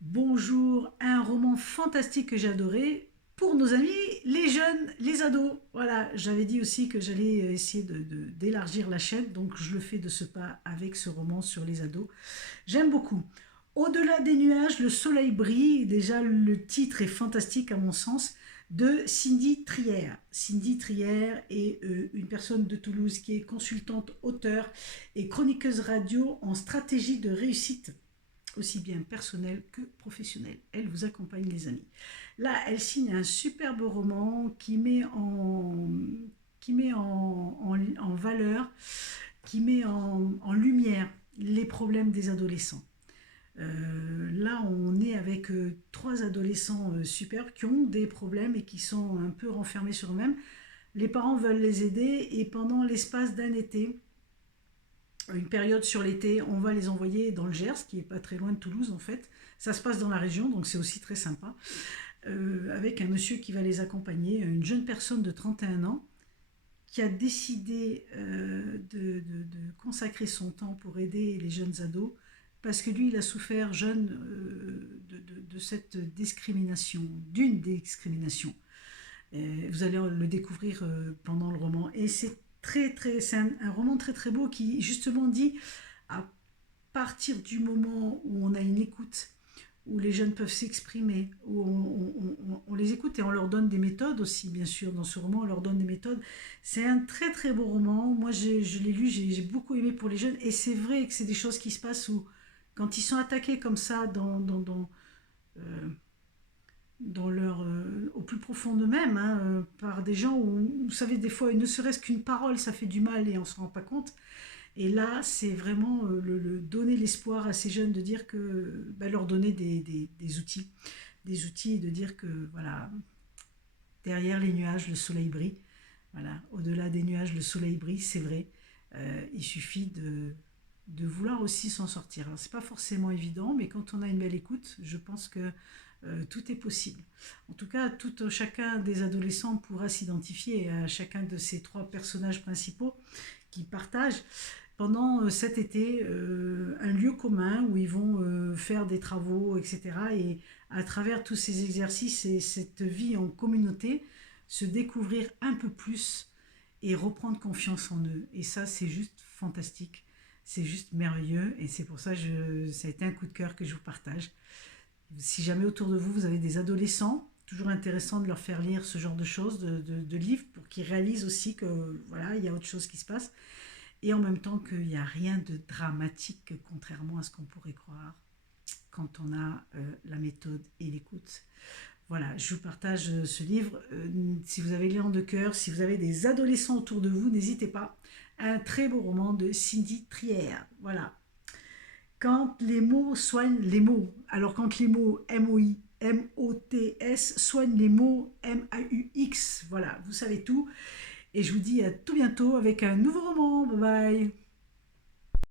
Bonjour, un roman fantastique que j'ai adoré pour nos amis, les jeunes, les ados. Voilà, j'avais dit aussi que j'allais essayer d'élargir la chaîne, donc je le fais de ce pas avec ce roman sur les ados. J'aime beaucoup. Au-delà des nuages, le soleil brille. Déjà, le titre est fantastique à mon sens, de Cindy Trier. Cindy Trier est une personne de Toulouse qui est consultante, auteure et chroniqueuse radio en stratégie de réussite aussi bien personnelle que professionnelle. Elle vous accompagne, les amis. Là, elle signe un superbe roman qui met en valeur, qui met en lumière les problèmes des adolescents. Là, on est avec trois adolescents superbes qui ont des problèmes et qui sont un peu renfermés sur eux-mêmes. Les parents veulent les aider et pendant l'espace d'un été, une période sur l'été, on va les envoyer dans le Gers, qui est pas très loin de Toulouse en fait. Ça se passe dans la région, donc c'est aussi très sympa. Avec un monsieur qui va les accompagner, une jeune personne de 31 ans, qui a décidé de consacrer son temps pour aider les jeunes ados, parce que lui, il a souffert jeune de cette discrimination, d'une discrimination. Vous allez le découvrir pendant le roman. Et c'est un roman très très beau qui justement dit à partir du moment où on a une écoute, où les jeunes peuvent s'exprimer, où on les écoute et on leur donne des méthodes aussi, bien sûr. Dans ce roman, on leur donne des méthodes. C'est un très très beau roman. Moi, je l'ai lu, j'ai beaucoup aimé pour les jeunes. Et c'est vrai que c'est des choses qui se passent où, quand ils sont attaqués comme ça euh, dans leur, au plus profond d'eux-mêmes, hein, par des gens où, vous savez, des fois, ne serait-ce qu'une parole, ça fait du mal et on ne se rend pas compte. Et là, c'est vraiment donner l'espoir à ces jeunes de dire que, bah, leur donner des outils et de dire que, voilà, derrière les nuages, le soleil brille. Voilà, au-delà des nuages, le soleil brille, c'est vrai. Il suffit de vouloir aussi s'en sortir. Alors, c'est pas forcément évident, mais quand on a une belle écoute, je pense que tout est possible. En tout cas, chacun des adolescents pourra s'identifier à chacun de ces trois personnages principaux qui partagent pendant cet été un lieu commun où ils vont faire des travaux, etc. Et à travers tous ces exercices et cette vie en communauté, se découvrir un peu plus et reprendre confiance en eux. Et ça, c'est juste fantastique. C'est juste merveilleux. Et c'est pour ça que ça a été un coup de cœur que je vous partage. Si jamais autour de vous, vous avez des adolescents, toujours intéressant de leur faire lire ce genre de choses, de livres, pour qu'ils réalisent aussi que voilà, il y a autre chose qui se passe. Et en même temps qu'il n'y a rien de dramatique, contrairement à ce qu'on pourrait croire quand on a la méthode et l'écoute. Voilà, je vous partage ce livre. Si vous avez l'élan de cœur, si vous avez des adolescents autour de vous, n'hésitez pas. Un très beau roman de Cindy Trier. Voilà. Quand les mots soignent les mots. Alors quand les mots M-O-I, M-O-T-S soignent les mots M-A-U-X. Voilà, vous savez tout. Et je vous dis à tout bientôt avec un nouveau roman. Bye bye.